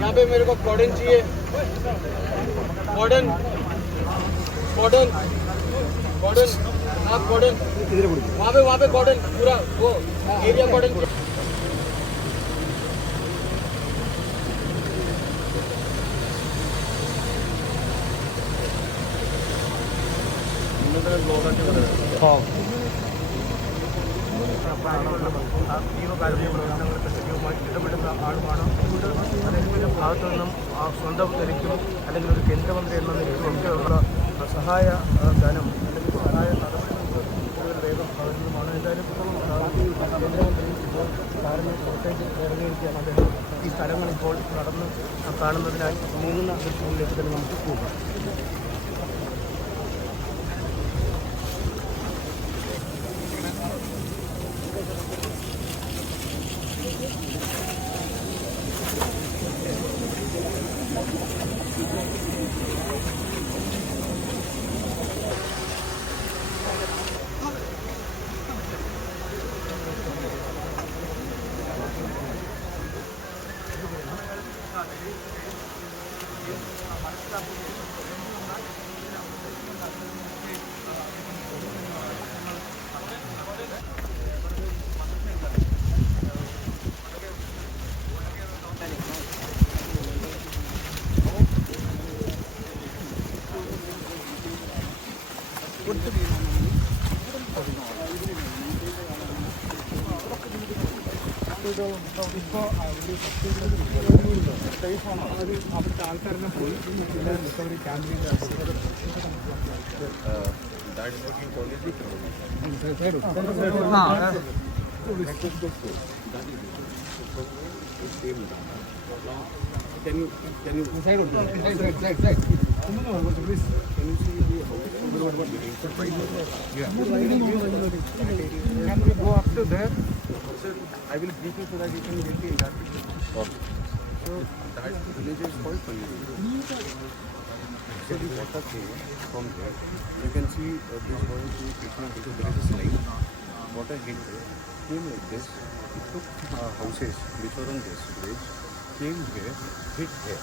यहाँ पे मेरे को कॉर्डन चाहिए, कॉर्डन कॉर्डन कॉर्डन, आप कॉर्डन वहाँ पे कॉर्डन पूरा वो एरिया कॉर्डन। സജീവമായി ഇടപെടുന്ന ആളുമാണ്. അതുകൊണ്ട് അദ്ദേഹത്തിൻ്റെ ഭാഗത്തു നിന്നും സ്വന്തം നിലയ്ക്കും അല്ലെങ്കിൽ ഒരു കേന്ദ്രമന്ത്രി എന്ന നിലയ്ക്കും ഒക്കെയുള്ള സഹായ ധനം അല്ലെങ്കിൽ സഹായ നടപടികൾക്ക് കൂടുതൽ വേഗം പകരുന്നതുമാണ്. എന്തായാലും കേന്ദ്രമന്ത്രി ഇപ്പോൾ കാറിന് പുറത്തേക്ക് ഇറങ്ങിയിരിക്കുകയാണ്. അദ്ദേഹം ഈ സ്ഥലങ്ങളിപ്പോൾ നടന്ന് കാണുന്നതിനായി നീങ്ങുന്ന ദൃശ്യങ്ങളിലേക്ക് തന്നെ നമുക്ക് പോകാം. ഇപ്പോൾ സേഫാണോ അത് അവിടുത്തെ ആൾക്കാരെന്നെ പോയി recovery ക്യാമ്പിൻ്റെ I will brief you so that you can get the interpretation. Okay. So that village is called Panjiri. So the water came from there. You can see this going to Krishna because there is a slide. Water hit there, came like this. It took houses which were on this bridge, came here, hit here.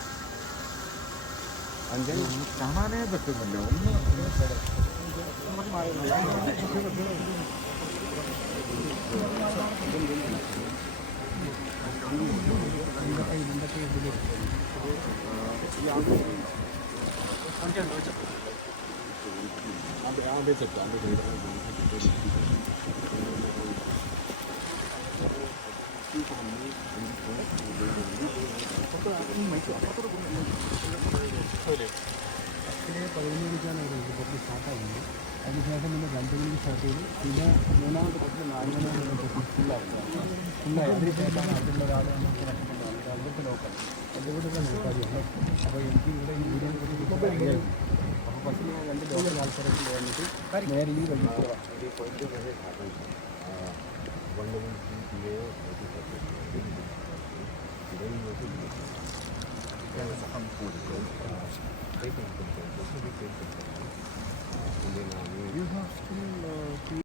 And then കാണാനേ പറ്റുന്നില്ല ഒന്ന് actually 11 മണിക്കാണ് report സ്റ്റാർട്ടാകുന്നത്. അതിനുശേഷം പിന്നെ 2 മണിക്ക് start ചെയ്തു. പിന്നെ മൂന്നാമത്തെ കുറച്ച് 4 മണിക്ക് ഫുള്ളായി അതിനുശേഷമാണ് അതിലുള്ള ഒരാൾ നമുക്ക് രക്ഷപ്പെട്ടത്. അവിടുത്തെ ലോക്കൽ എൻ്റെ കൂടെ നിൽക്കാതെയാണ്. അപ്പോൾ എനിക്ക് ഇവിടെ ഈ വീഡിയോനെ കുറിച്ച് അറിയായിരുന്നു. അപ്പോൾ ഫസ്റ്റ് ഞാൻ 2 ലോക്കൽ ആൾക്കാരായിട്ട് വന്നിട്ട് നേരെ ഈ വഴി പോകാം.